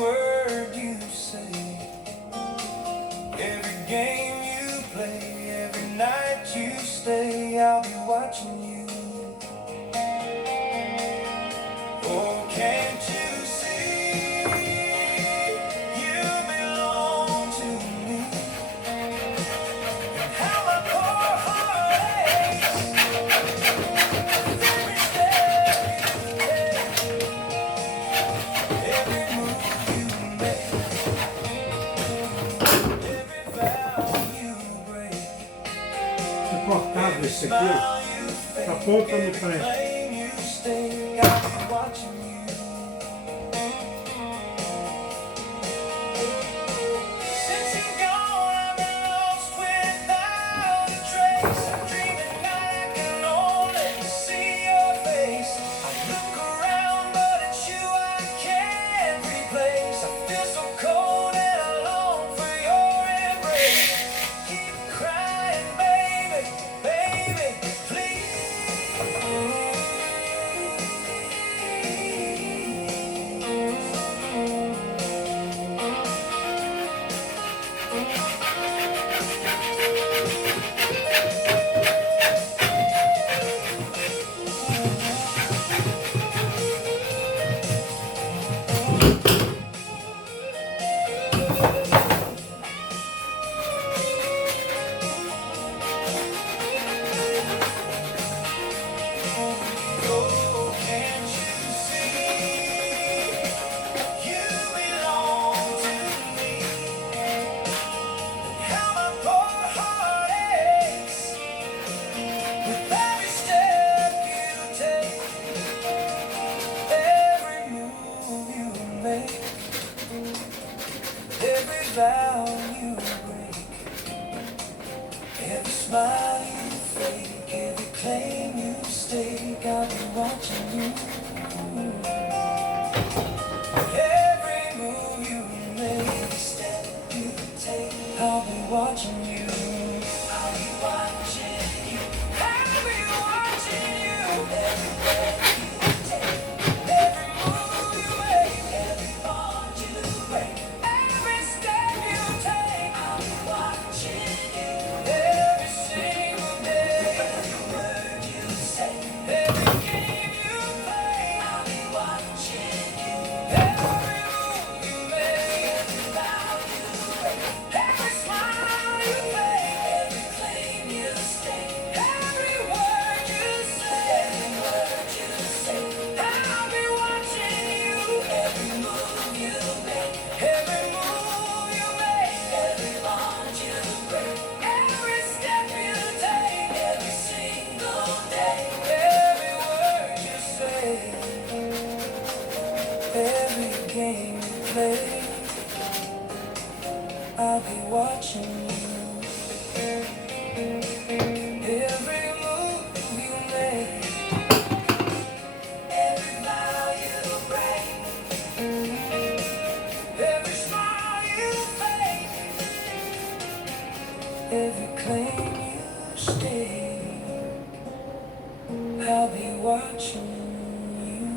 word you say, every game you play, every night you stay, I'll be watching you. Oh, can't you see you belong to me? And how my poor heart aches with every step you take, every move you make, every vow you break, Cortado esse aqui, a ponta no pré. claim you stay, I'll be watching you. Since you're gone, I've been lost without a trace. I'm dreaming I can only see your face. I look around, but it's you I can't replace. I feel so cold and I long for your embrace. Keep crying, baby, baby, please. Oh, can't you see you belong to me? How my poor heart aches with every step you take, every move you make, every vow you break, every smile you fake, every claim you stake, I'll be watching you. Every move you make, every step you take, I'll be watching you. I'll be watching you. I'll be watching you. Every breath you take, every move you make, every bond you break, every step you take, I'll be watching you. Every single day, every word you say, every game you play, I'll be watching you. Every move you make, every vow you break, every smile you fake, every claim you stake, every word you say, I'll be watching you. Every move you make, every move you make, every bond you break, every step you take, every single day, every word you say, every game you play, I'll be watching you. Every move you make, every vow you break, every smile you fake, every claim you stake, I'll be watching you.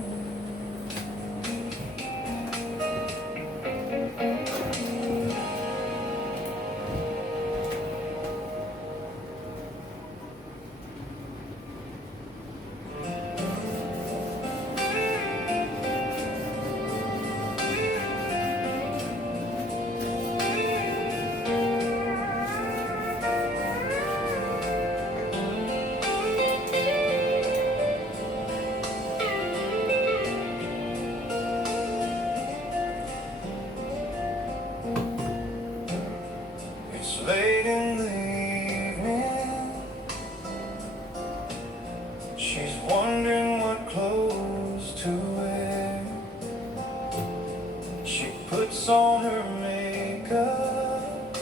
It's late in the evening. She's wondering what clothes to wear. She puts on her makeup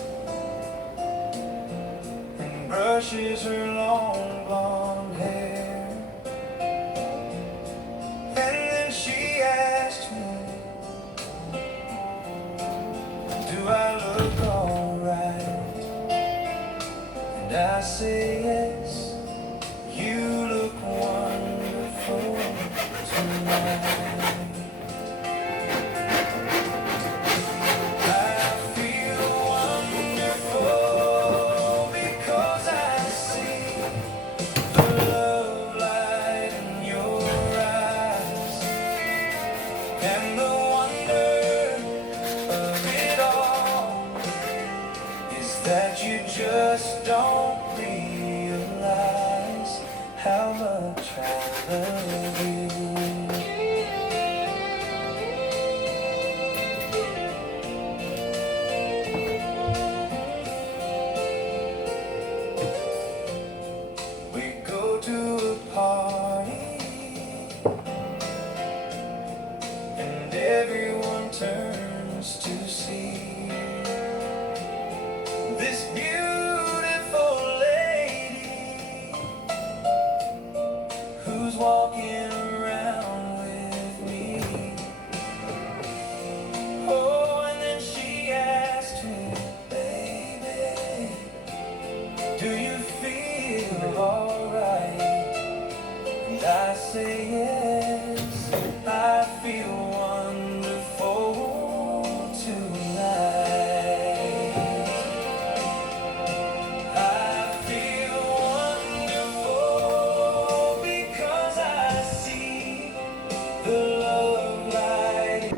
and brushes her long blonde hair. And then she asks me, do I look alright? And I say yes, you look wonderful tonight. And the wonder of it all is that you just don't realize how much I love you. We go to a party and everyone turns to see this beautiful lady who's walking around with me. Oh, and then she asked me, baby, do you feel alright? And I say yes, I feel wonderful tonight. I feel wonderful because I see the love light.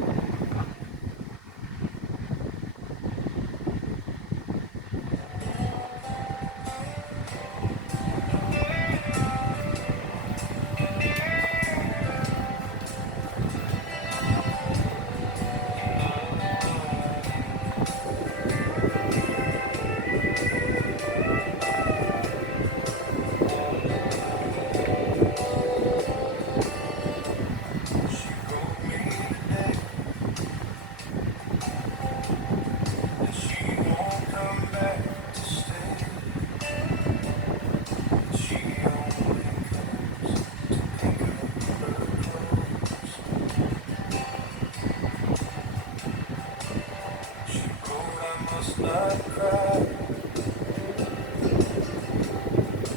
She wrote me today that she won't come back to stay. She only comes to pick up her clothes. She wrote I must not cry,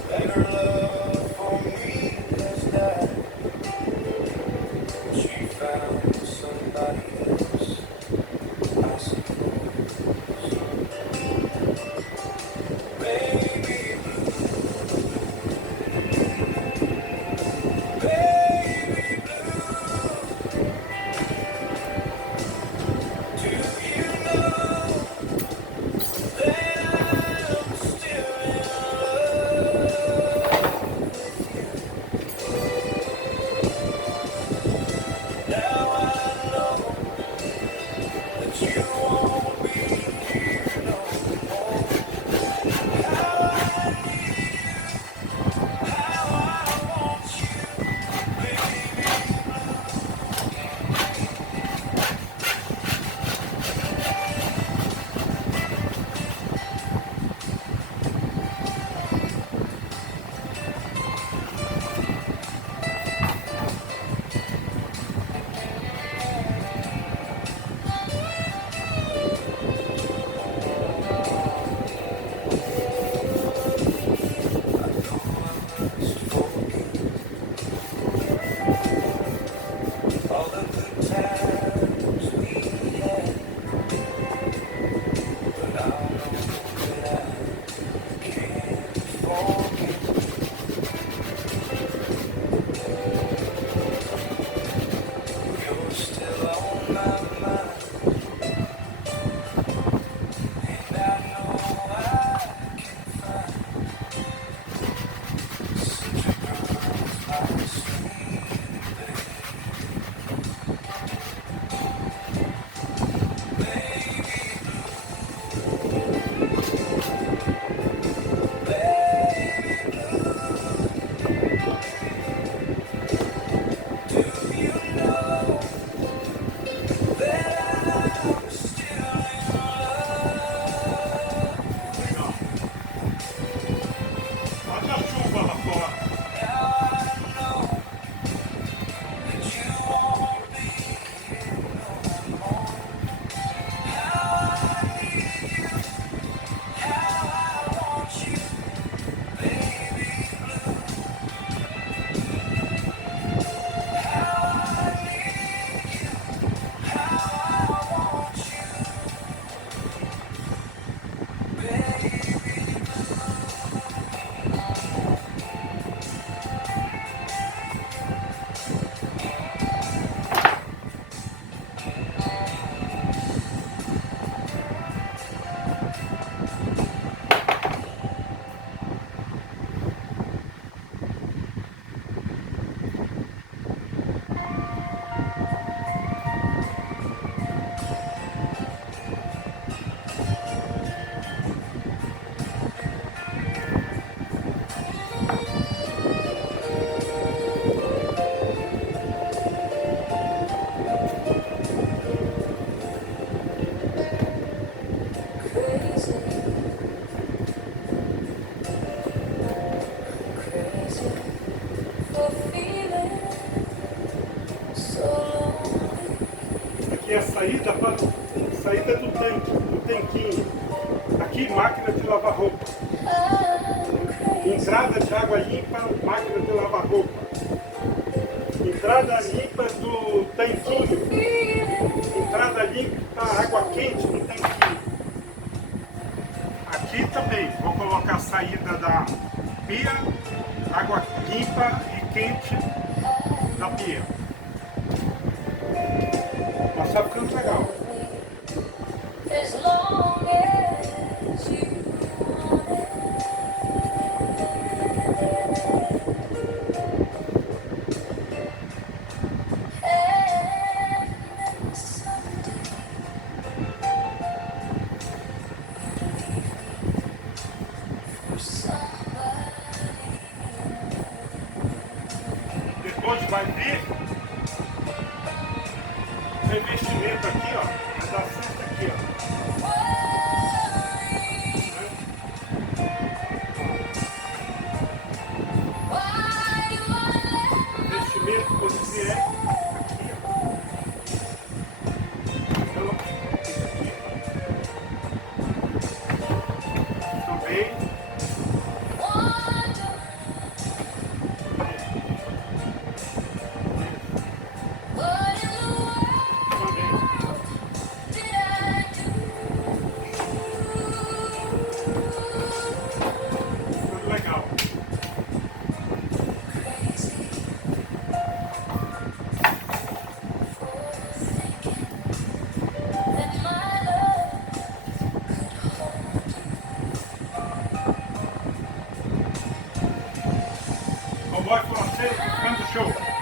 that her love for me has died. She found somebody else, I suppose. Baby blue, baby blue, do you know that I'm still in love with you? Now I know that you won't be here no more. How I need you, how I want you, baby blue. All the good times we had, but I know that I can't forget. You're still on my mind, and I know I can find such a girl like sweet baby, baby blue. Do you know that aqui é a saída do tanque, do tanquinho. Aqui, máquina de lavar roupa. Entrada de água limpa, máquina de lavar roupa. Entrada limpa do tanquinho. Entrada limpa, água quente do tanquinho. Aqui também, vou colocar a saída da pia, água limpa e quente da pia. Mas tá ficando legal. As long as you want it. And someday for somebody. Depois vai vir revestimento aqui, ó. Vai dar certo aqui, ó. Revestimento quando vier aqui, ó. Então, aqui, ó. Também. Tudo legal. Cowboy francês, ficando show.